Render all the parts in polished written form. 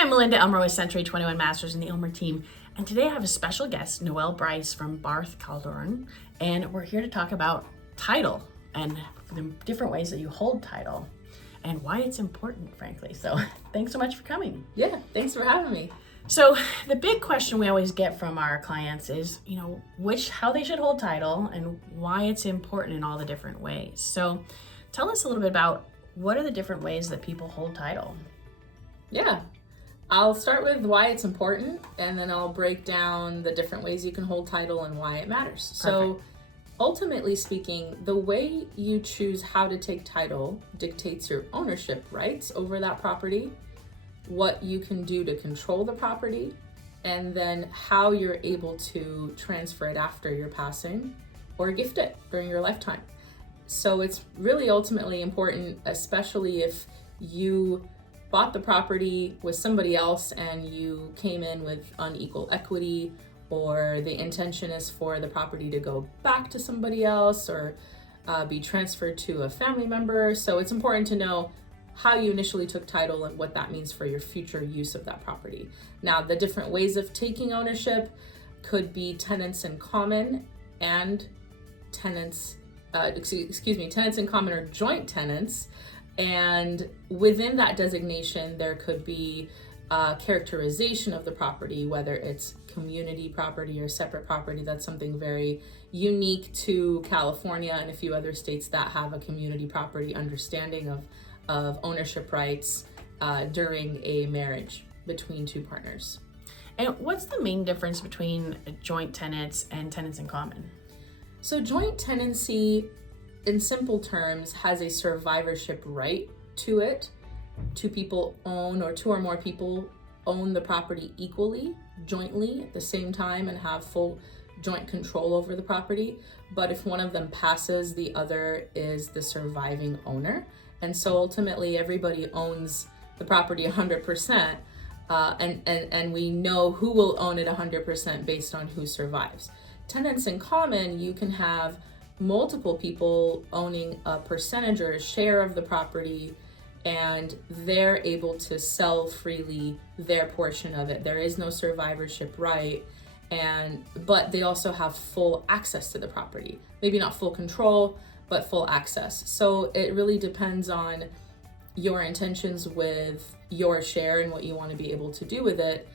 Hi, I'm Melinda, Elmer with Century 21 Masters and the Elmer team. And today I have a special guest, Noelle Bryce from Barth Calderon. And we're here to talk about title and the different ways that you hold title and why it's important, frankly. So thanks so much for coming. Yeah, thanks for having me. So the big question we always get from our clients is, how they should hold title and why it's important in all the different ways. So tell us a little bit about what are the different ways that people hold title? Yeah, I'll start with why it's important, and then I'll break down the different ways you can hold title and why it matters. Perfect. So ultimately speaking, the way you choose how to take title dictates your ownership rights over that property, what you can do to control the property, and then how you're able to transfer it after your passing or gift it during your lifetime. So it's really ultimately important, especially if you bought the property with somebody else and you came in with unequal equity, or the intention is for the property to go back to somebody else or be transferred to a family member. So it's important to know how you initially took title and what that means for your future use of that property. Now, the different ways of taking ownership could be tenants in common and tenants in common or joint tenants. And within that designation, there could be characterization of the property, whether it's community property or separate property. That's something very unique to California and a few other states that have a community property understanding of ownership rights during a marriage between two partners. And what's the main difference between joint tenants and tenants in common? So joint tenancy, in simple terms, has a survivorship right to it. Two people own, or two or more people own the property equally, jointly at the same time, and have full joint control over the property. But if one of them passes, the other is the surviving owner. And so ultimately everybody owns the property 100%, and we know who will own it 100% based on who survives. Tenants in common, you can have multiple people owning a percentage or a share of the property, and they're able to sell freely their portion of it. There is no survivorship right, but they also have full access to the property. Maybe not full control, but full access. So it really depends on your intentions with your share and what you want to be able to do with it,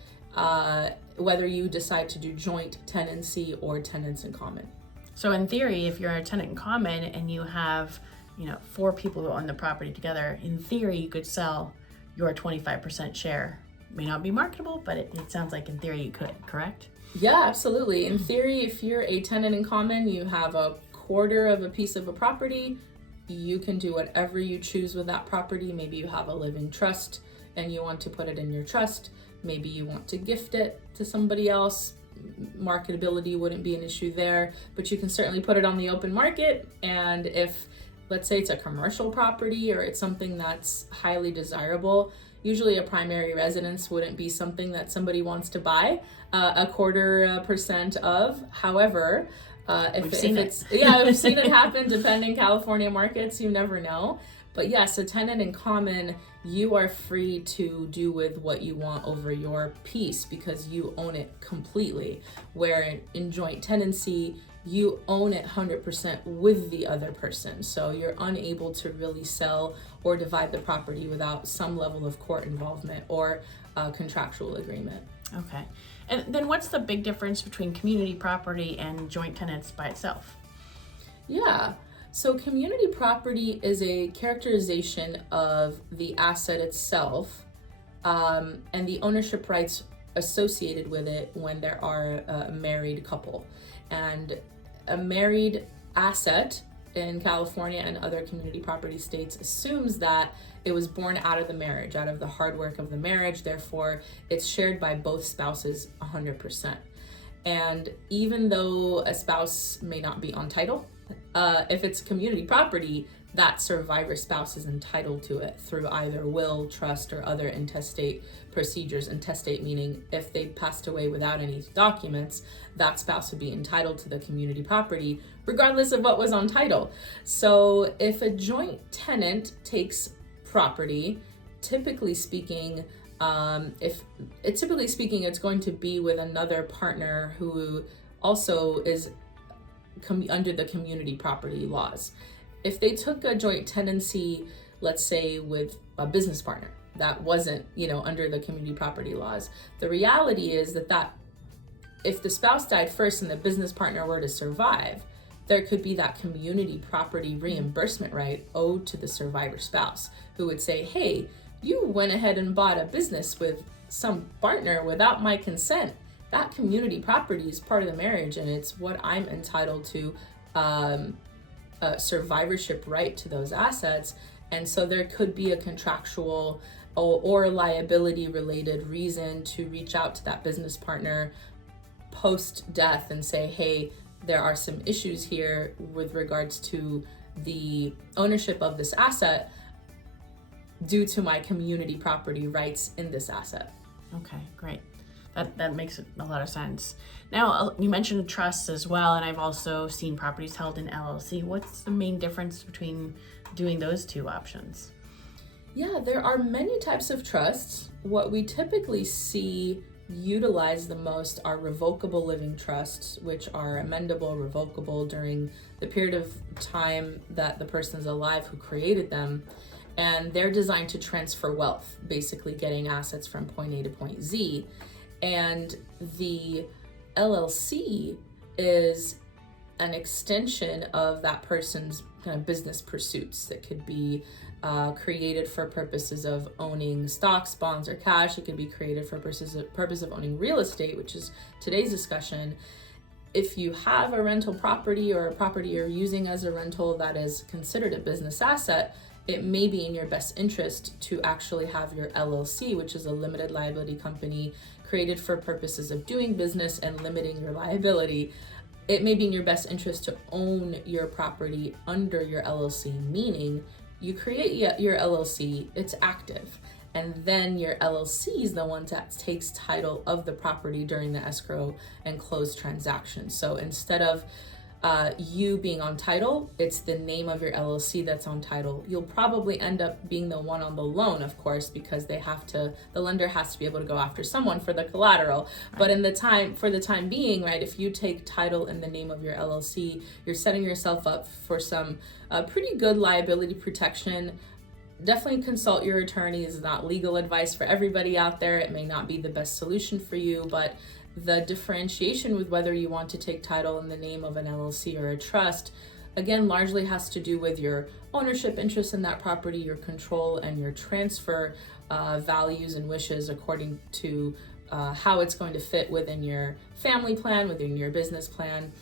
whether you decide to do joint tenancy or tenants in common. So in theory, if you're a tenant in common and you have, 4 people who own the property together, in theory, you could sell your 25% share. It may not be marketable, but it sounds like in theory you could, correct? Yeah, absolutely. In theory, if you're a tenant in common, you have a quarter of a piece of a property, you can do whatever you choose with that property. Maybe you have a living trust and you want to put it in your trust. Maybe you want to gift it to somebody else. Marketability wouldn't be an issue there, but you can certainly put it on the open market. And if, let's say, it's a commercial property or it's something that's highly desirable, usually a primary residence wouldn't be something that somebody wants to buy a 0.25% of. However, we've seen it happen depending California markets, you never know. But yes, a tenant in common, you are free to do with what you want over your piece because you own it completely. Where in joint tenancy, you own it 100% with the other person. So you're unable to really sell or divide the property without some level of court involvement or contractual agreement. Okay. And then what's the big difference between community property and joint tenants by itself? Yeah. So community property is a characterization of the asset itself and the ownership rights associated with it when there are a married couple. And a married asset in California and other community property states assumes that it was born out of the marriage, out of the hard work of the marriage. Therefore, it's shared by both spouses 100%. And even though a spouse may not be on title, if it's community property, that survivor spouse is entitled to it through either will, trust, or other intestate procedures. Intestate meaning if they passed away without any documents, that spouse would be entitled to the community property regardless of what was on title. So if a joint tenant takes property, typically speaking, If it's typically speaking, it's going to be with another partner who also is under the community property laws. If they took a joint tenancy, let's say with a business partner that wasn't, under the community property laws, the reality is that if the spouse died first and the business partner were to survive, there could be that community property reimbursement right owed to the survivor spouse, who would say, hey, you went ahead and bought a business with some partner without my consent. That community property is part of the marriage, and it's what I'm entitled to, a survivorship right to those assets. And so there could be a contractual or liability related reason to reach out to that business partner post death and say, hey, there are some issues here with regards to the ownership of this asset due to my community property rights in this asset. Okay, great. That makes a lot of sense. Now, you mentioned trusts as well, and I've also seen properties held in LLC. What's the main difference between doing those two options? Yeah, there are many types of trusts. What we typically see utilized the most are revocable living trusts, which are amendable, revocable during the period of time that the person's alive who created them. And they're designed to transfer wealth, basically getting assets from point A to point Z. And the LLC is an extension of that person's kind of business pursuits that could be created for purposes of owning stocks, bonds, or cash. It could be created for purpose of owning real estate, which is today's discussion. If you have a rental property or a property you're using as a rental that is considered a business asset, it may be in your best interest to actually have your LLC, which is a limited liability company created for purposes of doing business and limiting your liability. It may be in your best interest to own your property under your LLC, meaning you create your LLC, it's active, and then your LLC is the one that takes title of the property during the escrow and close transaction. So instead of you being on title, it's the name of your LLC that's on title. You'll probably end up being the one on the loan, of course, because the lender has to be able to go after someone for the collateral. Right. But for the time being, right, if you take title in the name of your LLC, you're setting yourself up for some pretty good liability protection. Definitely consult your attorney. This is not legal advice for everybody out there. It may not be the best solution for you, but the differentiation with whether you want to take title in the name of an LLC or a trust, again, largely has to do with your ownership interest in that property, your control, and your transfer values and wishes according to how it's going to fit within your family plan, within your business plan.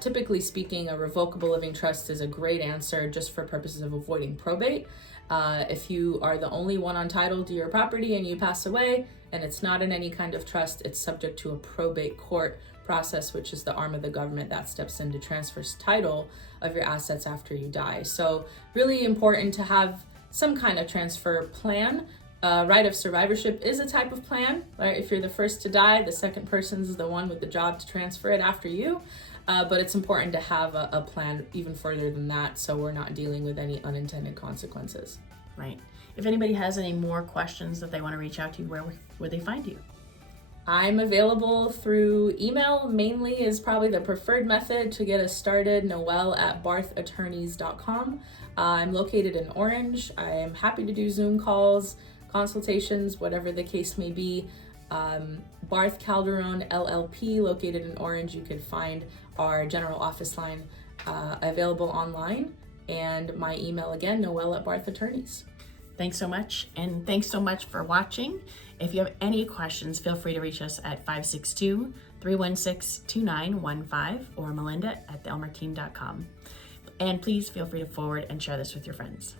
Typically speaking, a revocable living trust is a great answer just for purposes of avoiding probate. If you are the only one on title to your property and you pass away and it's not in any kind of trust, it's subject to a probate court process, which is the arm of the government that steps in to transfer title of your assets after you die. So really important to have some kind of transfer plan. Right of survivorship is a type of plan, right? If you're the first to die, the second person is the one with the job to transfer it after you. But it's important to have a plan even further than that, so we're not dealing with any unintended consequences. Right. If anybody has any more questions that they want to reach out to you, where would they find you? I'm available through email, mainly is probably the preferred method to get us started, noelle@barthattorneys.com. I'm located in Orange. I am happy to do Zoom calls, consultations, whatever the case may be. Barth Calderon, LLP, located in Orange. You could find our general office line available online. And my email again, noelle@barthattorneys. Thanks so much. And thanks so much for watching. If you have any questions, feel free to reach us at 562-316-2915 or Melinda at theelmerteam.com. And please feel free to forward and share this with your friends.